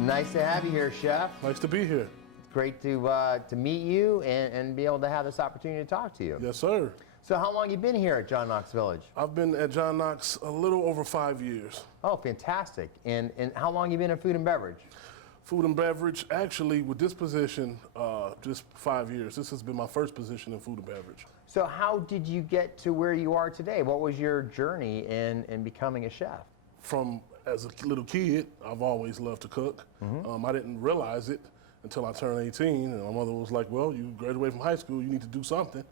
Nice to have you here, Chef. Nice to be here. Great to meet you and be able to have this opportunity to talk to you. Yes, sir. So how long you been here at John Knox Village? I've been at John Knox a little over 5 years. Oh, fantastic. And how long you been in food and beverage? Food and beverage, actually, with this position, just 5 years. This has been my first position in food and beverage. So how did you get to where you are today? What was your journey in becoming a chef? From as a little kid, I've always loved to cook. I didn't realize it until I turned 18, and my mother was like, well, you graduated from high school, you need to do something.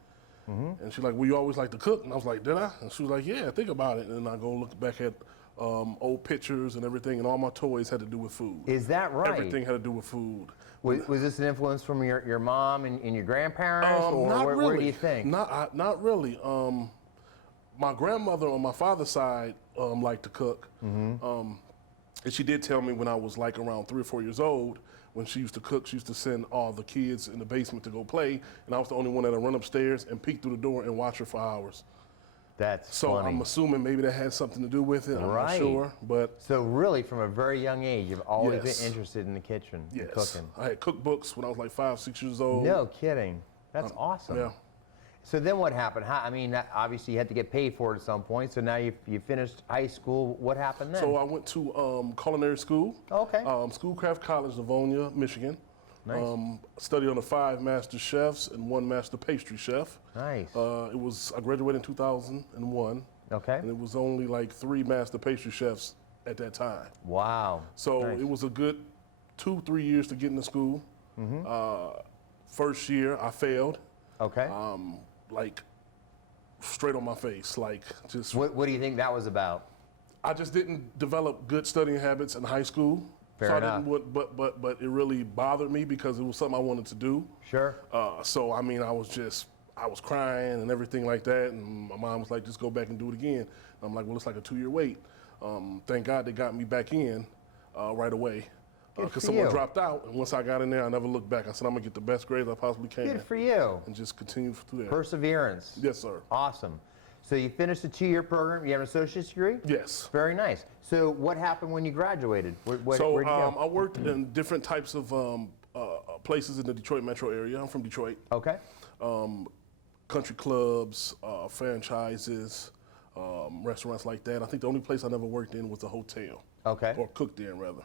And she's like, well, you always like to cook? And I was like, did I? And she was like, yeah, think about it. And then I go look back at old pictures and everything, and all my toys had to do with food. Is that right? Everything had to do with food. Was this an influence from your mom and your grandparents, or not really. where do you think? Not really. My grandmother on my father's side liked to cook. And she did tell me when I was like around 3 or 4 years old, when she used to cook, she used to send all the kids in the basement to go play, and I was the only one that would run upstairs and peek through the door and watch her for hours. That's so funny. I'm assuming maybe that had something to do with it. I'm not sure, but so really, from a very young age, you've always yes. been interested in the kitchen, and cooking. I had cookbooks when I was like 5, 6 years old. No kidding. That's awesome. Yeah. So then what happened? I mean, obviously you had to get paid for it at some point. So now you finished high school. What happened then? So I went to Culinary School. Okay. Schoolcraft College, Livonia, Michigan. Nice. Studied under 5 master chefs and 1 master pastry chef. Nice. I graduated in 2001. Okay. And it was only like 3 master pastry chefs at that time. Wow. So nice. it was a good 2-3 years to get into school. First year I failed. Okay. Like straight on my face, like just. What do you think that was about? I just didn't develop good studying habits in high school. Fair enough. But it really bothered me because it was something I wanted to do. Sure. So I mean, I was crying and everything like that, and my mom was like, just go back and do it again. I'm like, well, it's like a 2-year wait. Thank God they got me back in right away. Because someone dropped out, and once I got in there, I never looked back. I said, I'm gonna get the best grades I possibly can. Good for you. And just continue through that. Perseverance. Yes, sir. Awesome. So you finished the 2-year program. You have an associate's degree? Yes. Very nice. So what happened when you graduated? Where'd you go? I worked in different types of places in the Detroit metro area. I'm from Detroit. Okay. Country clubs, franchises, restaurants like that. I think the only place I never worked in was a hotel. Okay. Or cooked in, rather.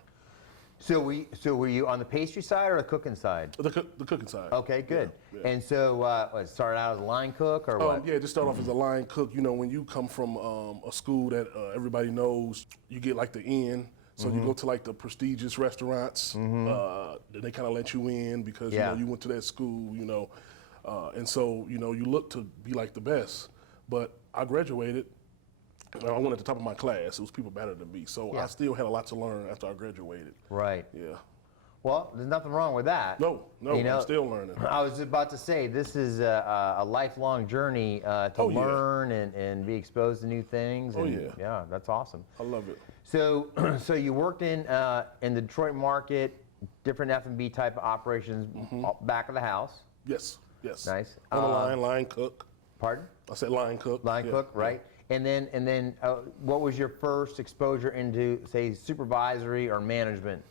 So were you on the pastry side or the cooking side? The cooking side. Okay, good. Yeah, yeah. And so it started out as a line cook or what? Yeah, just start off as a line cook. You know, when you come from a school that everybody knows, you get like the in. So you go to like the prestigious restaurants, they kind of let you in because you know you went to that school, you know, and so you know you look to be like the best. But I graduated. I went at the top of my class. It was people better than me, so I still had a lot to learn after I graduated. Right. Yeah. Well, there's nothing wrong with that. No, You know, I'm still learning. I was about to say, this is a lifelong journey to learn and be exposed to new things. And, yeah, that's awesome. I love it. So, so you worked in the Detroit market, different F&B type of operations, back of the house. Yes, yes. Nice. On the line cook. Pardon? I said line cook. Line cook, right? And then what was your first exposure into, say, supervisory or management?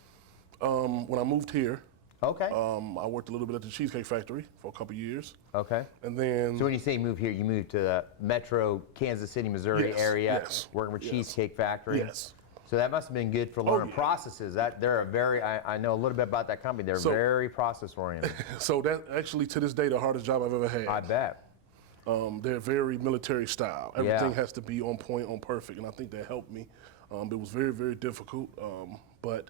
When I moved here, okay. I worked a little bit at the Cheesecake Factory for a couple of years. Okay. And then. So when you say move here, you moved to the metro Kansas City, Missouri area, working for Cheesecake Factory. Yes. So that must have been good for learning processes. They're a very, I know a little bit about that company. They're very process oriented. So that actually to this day the hardest job I've ever had. I bet. They're very military style. Everything has to be on point, on perfect, and I think that helped me. It was very, very difficult, but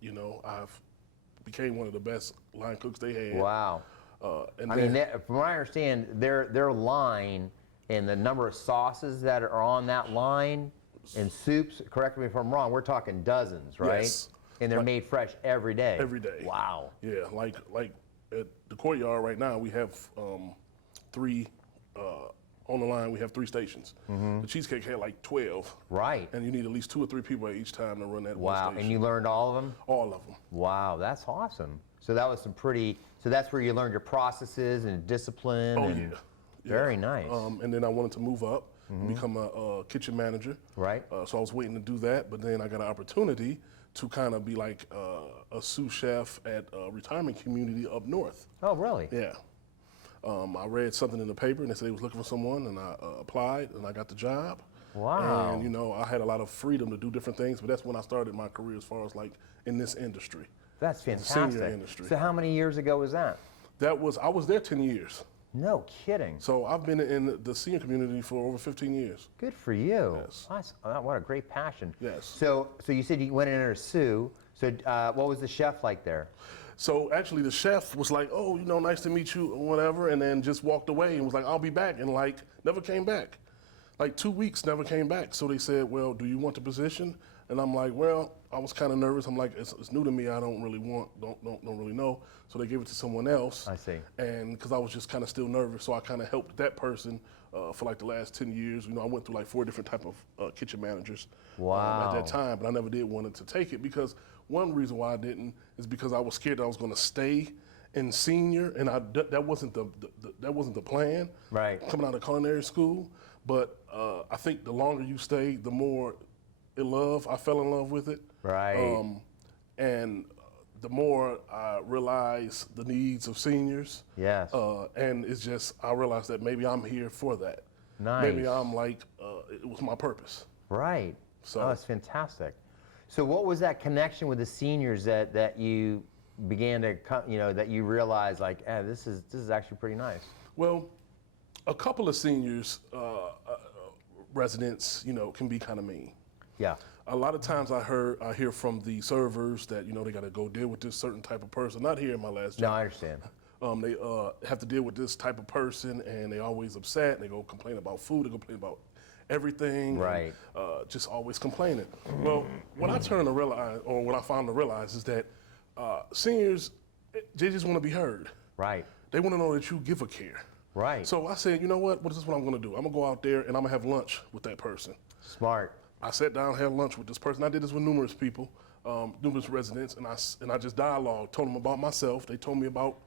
you know, I've became one of the best line cooks they had. Wow. And I mean, from what I understand, their line and the number of sauces that are on that line and soups, correct me if I'm wrong, we're talking dozens, right? Yes. And they're made fresh every day. Every day. Wow. Yeah, like at the Courtyard right now, we have 3 on the line. We have 3 stations. The Cheesecake had like 12. Right. And you need at least 2 or 3 people at each time to run that wow. one station. And you learned all of them? All of them. Wow, that's awesome. So that was so that's where you learned your processes and discipline. Oh, and yeah. Very nice. And then I wanted to move up and become a kitchen manager. Right. So I was waiting to do that, but then I got an opportunity to kind of be like a sous chef at a retirement community up north. Oh, really? Yeah. I read something in the paper and they said they was looking for someone, and I applied and I got the job. Wow. And I had a lot of freedom to do different things, but that's when I started my career as far as like in this industry. That's fantastic. Senior industry. So how many years ago was that? I was there 10 years. No kidding. So I've been in the senior community for over 15 years. Good for you. Yes. What a great passion. Yes. So you said you went in as Sue. So what was the chef like there? So actually the chef was like, oh, nice to meet you or whatever, and then just walked away and was like, I'll be back, and like never came back. Like 2 weeks, never came back. So they said, well, do you want the position? And I'm like, well, I was kind of nervous. I'm like, it's new to me. I don't really know. So they gave it to someone else. I see. And because I was just kind of still nervous, so I kind of helped that person for like the last 10 years. I went through like 4 different type of kitchen managers Wow. at that time, but I never did wanted to take it because one reason why I didn't is because I was scared that I was going to stay in senior, and that wasn't the plan. Right. Coming out of culinary school, but I think the longer you stay, the more I fell in love with it. Right. And the more I realize the needs of seniors. Yes. And it's just, I realized that maybe I'm here for that. Nice. Maybe I'm like, it was my purpose. Right. So that's fantastic. So what was that connection with the seniors that you began to, that you realized like, this is actually pretty nice? Well, a couple of seniors, residents, can be kind of mean. Yeah. A lot of times I hear from the servers that, they got to go deal with this certain type of person. Not here in my last job. No, I understand. They have to deal with this type of person, and they always upset, and they go complain about food, they complain about everything. Right. And, just always complaining. Well, what I turned to realize, or what I found to realize, is that seniors, they just want to be heard. Right. They want to know that you give a care. Right. So I said, you know what is what I'm going to do? I'm going to go out there and I'm going to have lunch with that person. Smart. I sat down, had lunch with this person. I did this with numerous people, numerous residents, and I just dialogued, told them about myself. They told me about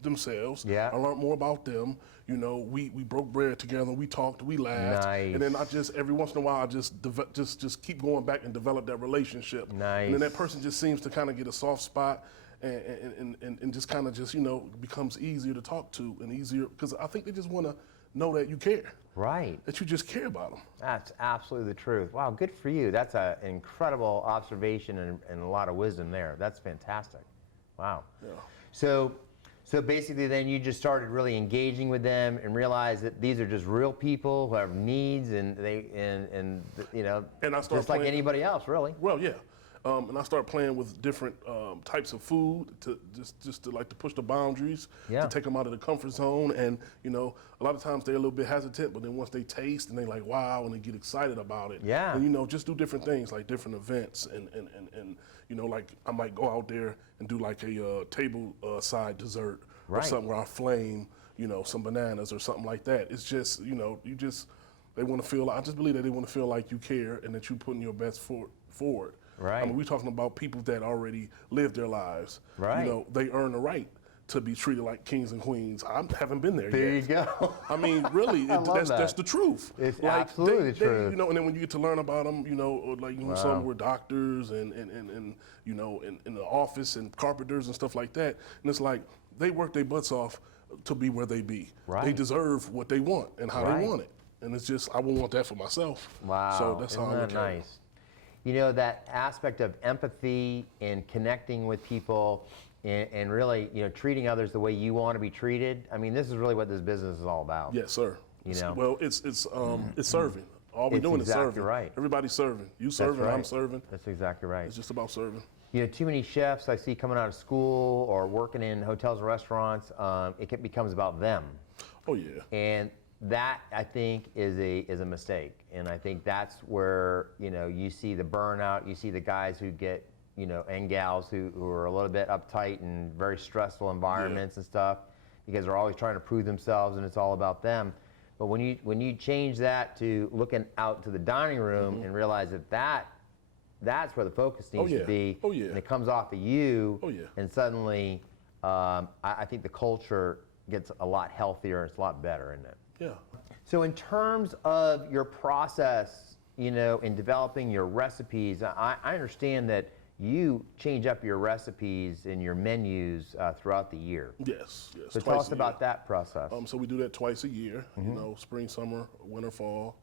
themselves. Yeah. I learned more about them. We broke bread together. We talked. We laughed. Nice. And then I just every once in a while I just keep going back and develop that relationship. Nice. And then that person just seems to kind of get a soft spot. And just kind of just becomes easier to talk to and easier because I think they just want to know that you care. Right. That you just care about them. That's absolutely the truth. Wow, good for you. That's an incredible observation and a lot of wisdom there. That's fantastic. Wow. Yeah. So basically then you just started really engaging with them and realized that these are just real people who have needs and and I started just like playing- anybody else, really. Well, yeah. And I started playing with different types of food to just to push the boundaries, Yeah. to take them out of the comfort zone. And a lot of times they're a little bit hesitant, but then once they taste and they like wow, and they get excited about it. Yeah. And just do different things like different events and like I might go out there and do like a table side dessert or Right. something where I flame some bananas or something like that. It's just they want to feel. I just believe that they want to feel like you care and that you're putting your best forward. Right. I mean, we're talking about people that already live their lives. Right. They earn the right to be treated like kings and queens. I haven't been there There yet. you go. I mean, really, I love that. that's the truth. It's absolutely the truth. And then when you get to learn about them, some were doctors and in the office and carpenters and stuff like that. And it's like they work their butts off to be where they be. Right. They deserve what they want and how Right. they want it. And it's just I would want that for myself. Wow. So that's how I Isn't look that at it. nice? That aspect of empathy and connecting with people and really, treating others the way you want to be treated. I mean, this is really what this business is all about. Yes, sir. know. Well, it's serving. All we're It's doing is exactly serving. right. Everybody's serving. You serving, right. I'm serving. That's exactly right. It's just about serving. Too many chefs I see coming out of school or working in hotels or restaurants, becomes about them. Oh yeah. And that, I think, is a mistake. And I think that's where, you see the burnout, you see the guys who get, and gals who are a little bit uptight and very stressful environments and stuff because they're always trying to prove themselves and it's all about them. But when you change that to looking out to the dining room and realize that's where the focus needs to be. Oh, yeah. And it comes off of you. Oh, yeah. And suddenly, I think the culture gets a lot healthier. It's a lot better, isn't it? Yeah. So in terms of your process, in developing your recipes, I understand that you change up your recipes and your menus throughout the year. Yes. So tell us about that process. So we do that twice a year, spring, summer, winter, fall.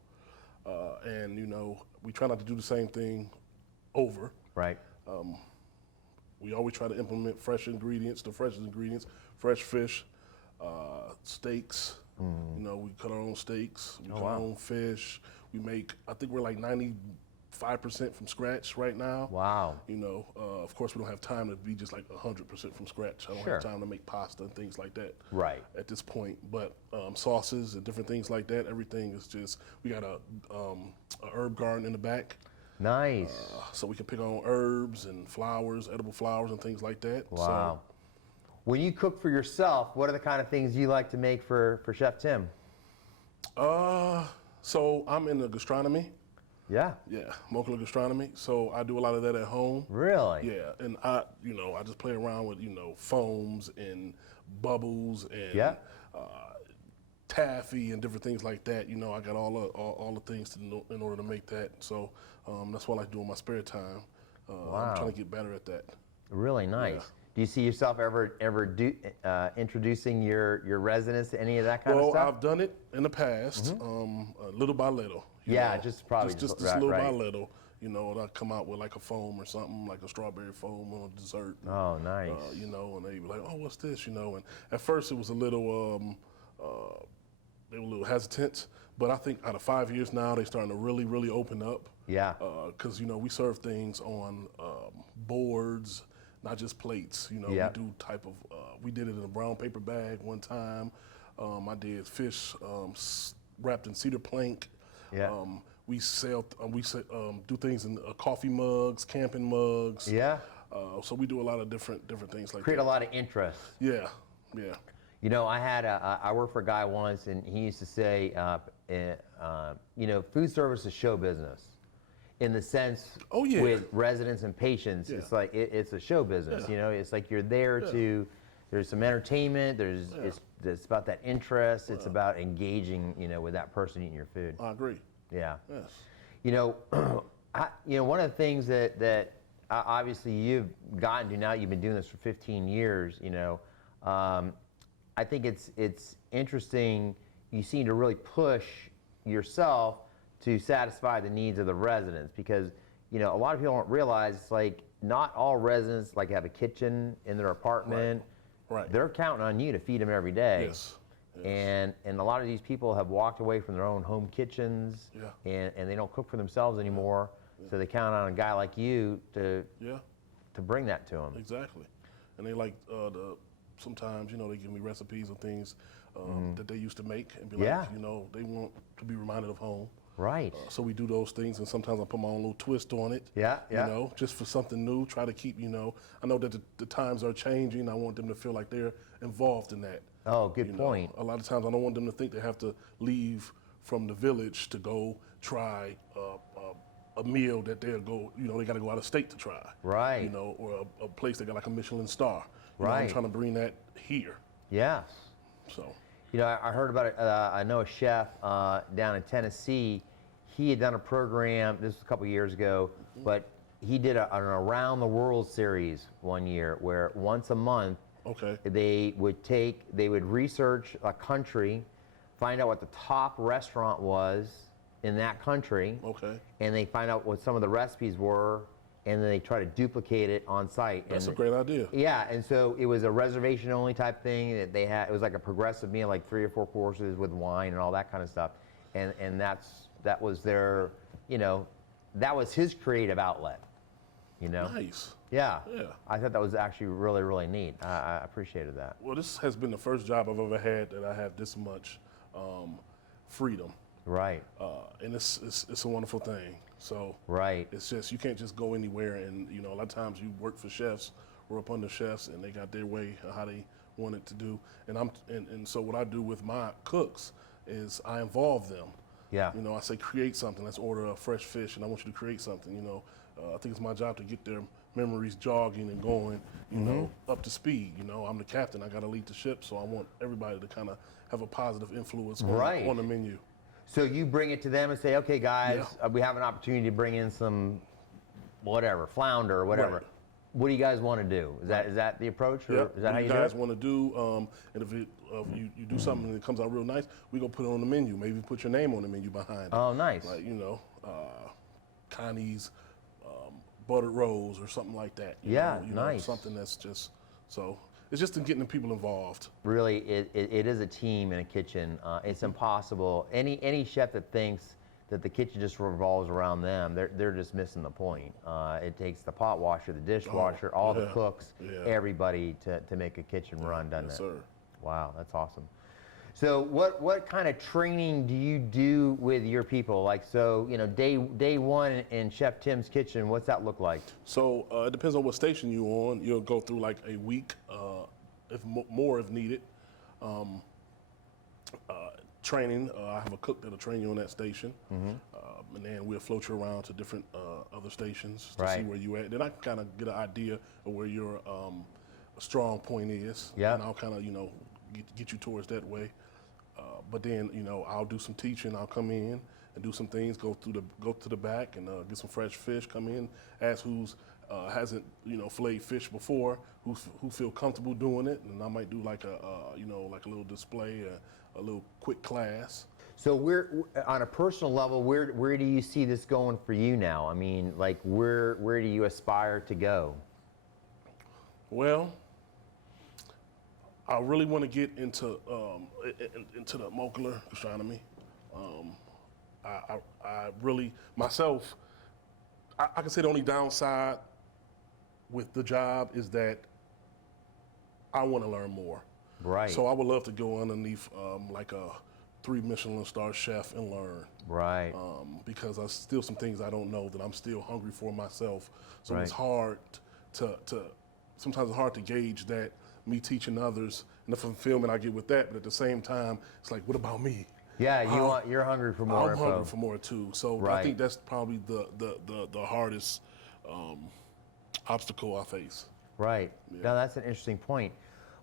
And, we try not to do the same thing over. Right. We always try to implement fresh ingredients, fresh fish, steaks. We cut our own steaks, we cut our own fish. We make, I think we're like 95% from scratch right now. Wow. Of course, we don't have time to be just like 100% from scratch. I don't have time to make pasta and things like that. Right. At this point, but sauces and different things like that. Everything is just, we got a herb garden in the back. Nice. So we can pick our own herbs and flowers, edible flowers and things like that. Wow. When you cook for yourself, what are the kind of things you like to make for Chef Tim? So I'm in the gastronomy. Yeah. Yeah, molecular gastronomy. So I do a lot of that at home. Really? Yeah, and I just play around with, foams and bubbles and taffy and different things like that. I got all the things in order to make that. So that's what I like to do in my spare time. I'm trying to get better at that. Really nice. Yeah. Do you see yourself ever introducing your residents to any of that kind of stuff? Well, I've done it in the past, little by little. Just probably just little by little. I'll come out with like a foam or something, like a strawberry foam on a dessert. Oh, nice. And they be like, oh, what's this? And at first it was a little, they were a little hesitant, but I think out of 5 years now, they're starting to really, really open up. Yeah. Because, we serve things on boards, not just plates. We do we did it in a brown paper bag one time. I did fish wrapped in cedar plank. Yeah. We do things in coffee mugs, camping mugs. Yeah. So we do a lot of different things like that. Create a lot of interest. Yeah. I worked for a guy once, and he used to say, food service is show business. In the sense, with residents and patients, it's like it's a show business. It's like you're there to. There's some entertainment. It's about that interest. It's about engaging, with that person eating your food. I agree. Yeah. Yes. One of the things that obviously you've gotten to now. You've been doing this for 15 years. I think it's interesting. You seem to really push yourself to satisfy the needs of the residents, because a lot of people don't realize, it's like not all residents have a kitchen in their apartment. Right. They're counting on you to feed them every day. Yes. And a lot of these people have walked away from their own home kitchens. Yeah. And they don't cook for themselves anymore. Yeah. So they count on a guy like you to bring that to them. Exactly. And they sometimes they give me recipes of things that they used to make and be like, they want to be reminded of home. Right. So we do those things, and sometimes I put my own little twist on it. Yeah. Just for something new. Try to keep, I know that the times are changing. I want them to feel like they're involved in that. Oh, good point. A lot of times I don't want them to think they have to leave from the village to go try a meal that they'll go, they got to go out of state to try. Right. Or a place that got like a Michelin star. Right. I'm trying to bring that here. Yes. So. I heard about it. I know a chef down in Tennessee. He had done a program, this was a couple years ago, but he did an Around the World series one year where once a month they would research a country, find out what the top restaurant was in that country, and they find out what some of the recipes were, and then they try to duplicate it on site. That's a great idea. Yeah, and so it was a reservation only type thing that they had. It was like a progressive meal, like 3 or 4 courses with wine and all that kind of stuff. And that was their, that was his creative outlet. Nice. Yeah. I thought that was actually really, really neat. I appreciated that. Well, this has been the first job I've ever had that I have this much freedom. Right. And it's a wonderful thing. So it's just, you can't just go anywhere, and a lot of times you work for chefs or up under chefs, and they got their way of how they want it to do. And so what I do with my cooks is I involve them. Yeah. I say create something. Let's order a fresh fish, and I want you to create something. I think it's my job to get their memories jogging and going. Up to speed. I'm the captain. I got to lead the ship, so I want everybody to kind of have a positive influence on the menu. So you bring it to them and say, okay, guys, we have an opportunity to bring in some whatever, flounder or whatever. Right. What do you guys want to do? Is that the approach, or Yep. is that how what you you do guys it? want to do, and if you do something and it comes out real nice, we gonna put it on the menu. Maybe put your name on the menu behind it. Oh, nice. Like Connie's buttered rolls or something like that. You know, nice. Something that's just so. It's just in getting the people involved. Really, it is a team in a kitchen. It's impossible. Any chef that thinks that the kitchen just revolves around them, they're just missing the point. It takes the pot washer, the dishwasher, all the cooks, everybody to make a kitchen run, doesn't Yes, it? sir. Wow, that's awesome. So what kind of training do you do with your people? Like, so, day one in Chef Tim's kitchen, what's that look like? So it depends on what station you're on. You'll go through like a week, if more if needed. Training. I have a cook that'll train you on that station, and then we'll float you around to different other stations to see where you at. Then I can kind of get an idea of where your strong point is, and I'll kind of get you towards that way. But then I'll do some teaching. I'll come in and do some things. Go to the back and get some fresh fish. Come in, ask who's hasn't filleted fish before, who feel comfortable doing it, and I might do like a like a little display, a little quick class. So on a personal level, where do you see this going for you now? I mean, like where do you aspire to go? Well, I really want to get into the molecular gastronomy. I really myself, I can say the only downside with the job is that I want to learn more. Right. So I would love to go underneath like a 3 Michelin star chef and learn. Right. Because there's still some things I don't know that I'm still hungry for myself. So Right. it's hard sometimes it's hard to gauge that, me teaching others and the fulfillment I get with that, but at the same time, it's like, what about me? Yeah, you're hungry for more. I'm hungry for more too. So I think that's probably the hardest obstacle I face. Right. Yeah. No, that's an interesting point.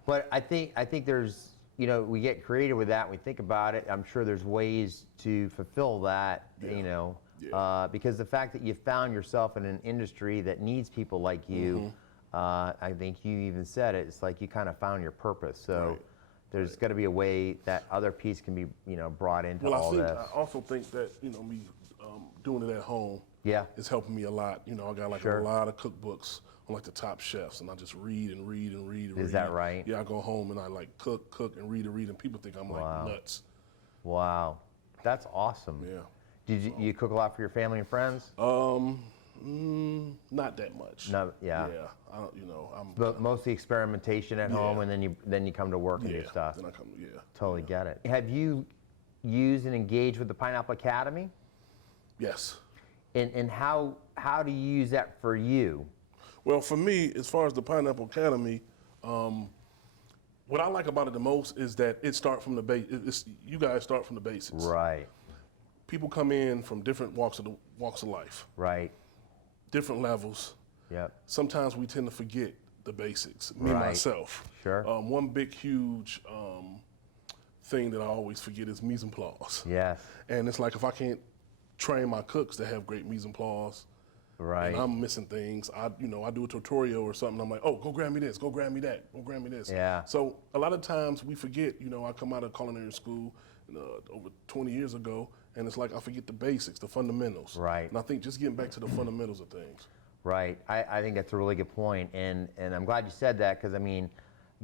But I think there's, we get creative with that and we think about it. I'm sure there's ways to fulfill that, because the fact that you found yourself in an industry that needs people like you, I think you even said it, it's like you kind of found your purpose. So there's got to be a way that other piece can be, brought into all this. I also think that, me doing it at home is helping me a lot. I got like a lot of cookbooks on like the top chefs, and I just read and read and read and read. Is that right? Yeah, I go home and I like cook and read, and people think I'm like nuts. Wow, that's awesome. Yeah. Did you cook a lot for your family and friends? Not that much. No, yeah. Yeah, I'm. But mostly experimentation at home, and then you come to work and do stuff. Then I come. Yeah. Totally get it. Have you used and engaged with the Pineapple Academy? Yes. And how do you use that for you? Well, for me, as far as the Pineapple Academy, what I like about it the most is that it starts from the base. You guys start from the basics. Right. People come in from different walks of life. Right. Different levels. Yep. Sometimes we tend to forget the basics. Me myself. Sure. One big huge thing that I always forget is mise en place. Yes. And it's like if I can't train my cooks to have great mise en place, right, and I'm missing things, I do a tutorial or something. I'm like, oh, go grab me this, go grab me that, go grab me this. Yeah. So a lot of times we forget. I come out of culinary school over 20 years ago, and it's like I forget the basics, the fundamentals. Right. And I think just getting back to the fundamentals of things. Right. I think that's a really good point, and I'm glad you said that, because I mean,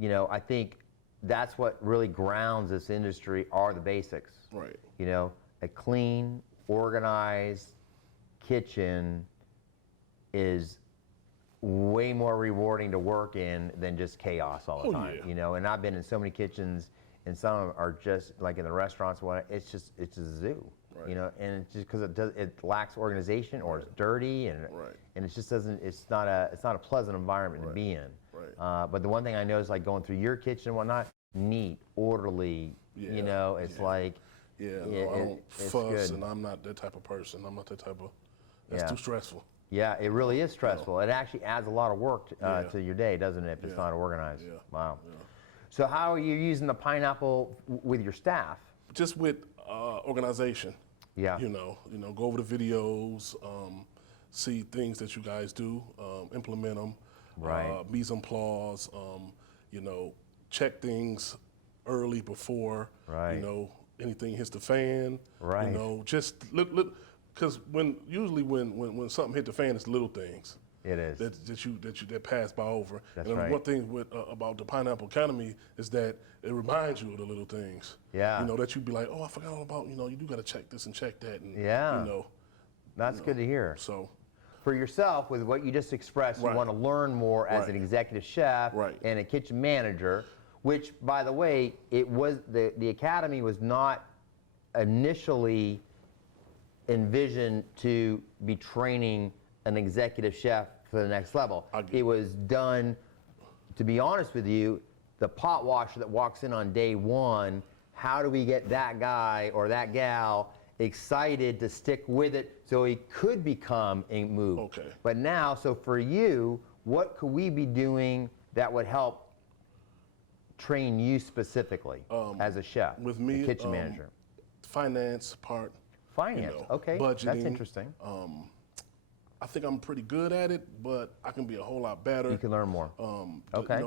I think that's what really grounds this industry are the basics. Right. A clean, organized kitchen is way more rewarding to work in than just chaos all the time. Yeah. And I've been in so many kitchens, and some of them are just like in the restaurants. It's a zoo. Right. And it's just because it lacks organization, or it's dirty, and it just doesn't. It's not a pleasant environment to be in. Right. But the one thing I know is like going through your kitchen and whatnot, neat, orderly. It's like. Yeah, no, I don't fuss, good. and I'm not that type of person. I'm not that type of. That's too stressful. Yeah, it really is stressful. It actually adds a lot of work to your day, doesn't it, if it's not organized? Yeah. Wow. Yeah. So how are you using the pineapple with your staff? Just with organization. Yeah. Go over the videos. see things that you guys do, implement them, Right. mise en place, you know, check things early before, Right. you know, anything hits the fan. Right. You know, just because usually when something hit the fan, it's little things. It is. That pass by over. That's and right. one thing about the Pineapple Academy is that it reminds you of the little things. Yeah. You know, that you'd be like, oh, I forgot all about, you know, you do got to check this and check that. And, Yeah. You know. That's good to hear. So. For yourself, with what you just expressed, you Right. want to learn more as Right. an executive chef Right. and a kitchen manager, which, by the way, it was the academy was not initially envisioned to be training an executive chef for the next level. It was done, to be honest with you, the pot washer that walks in on day one, how do we get that guy or that gal excited to stick with it so he could become a move? Okay. But now, so for you, what could we be doing that would help train you specifically as a chef, With me, a kitchen manager? Finance part. Finance, you know, okay, budgeting. that's interesting. I think I'm pretty good at it, but I can be a whole lot better. You can learn more. Okay. You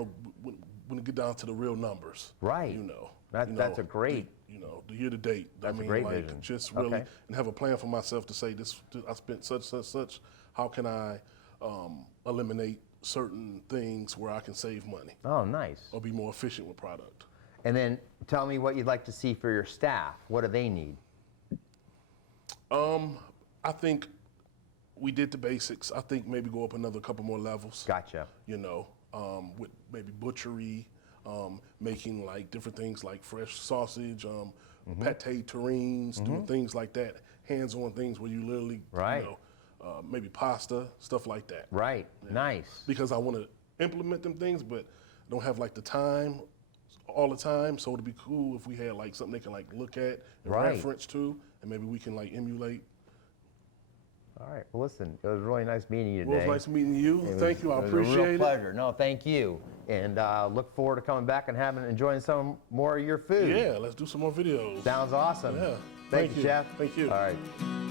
know, when it get down to the real numbers. Right. You know. That's a great. You know, the year to date. That's a great like, vision. Just really, Okay. and have a plan for myself to say this. I spent such. How can I eliminate certain things where I can save money Oh, nice. or be more efficient with product? And then tell me what you'd like to see for your staff. What do they need? I think we did the basics. I think maybe go up another couple more levels. Gotcha. You know, with maybe butchery, making like different things like fresh sausage, pate terrines, doing things like that, hands-on things where you literally, Right. you know, maybe pasta, stuff like that. Right. Nice. Because I want to implement them things, but don't have like the time all the time. So it'd be cool if we had like something they can like look at and Right. reference to, and maybe we can like emulate. All right. Well, listen, it was really nice meeting you Well, today. it was nice meeting you. Thank you. I It was appreciate a real it. pleasure. No, thank you. And look forward to coming back and enjoying some more of your food. Yeah, let's do some more videos. Sounds awesome. Yeah. Thank you, Chef. Thank you. All right.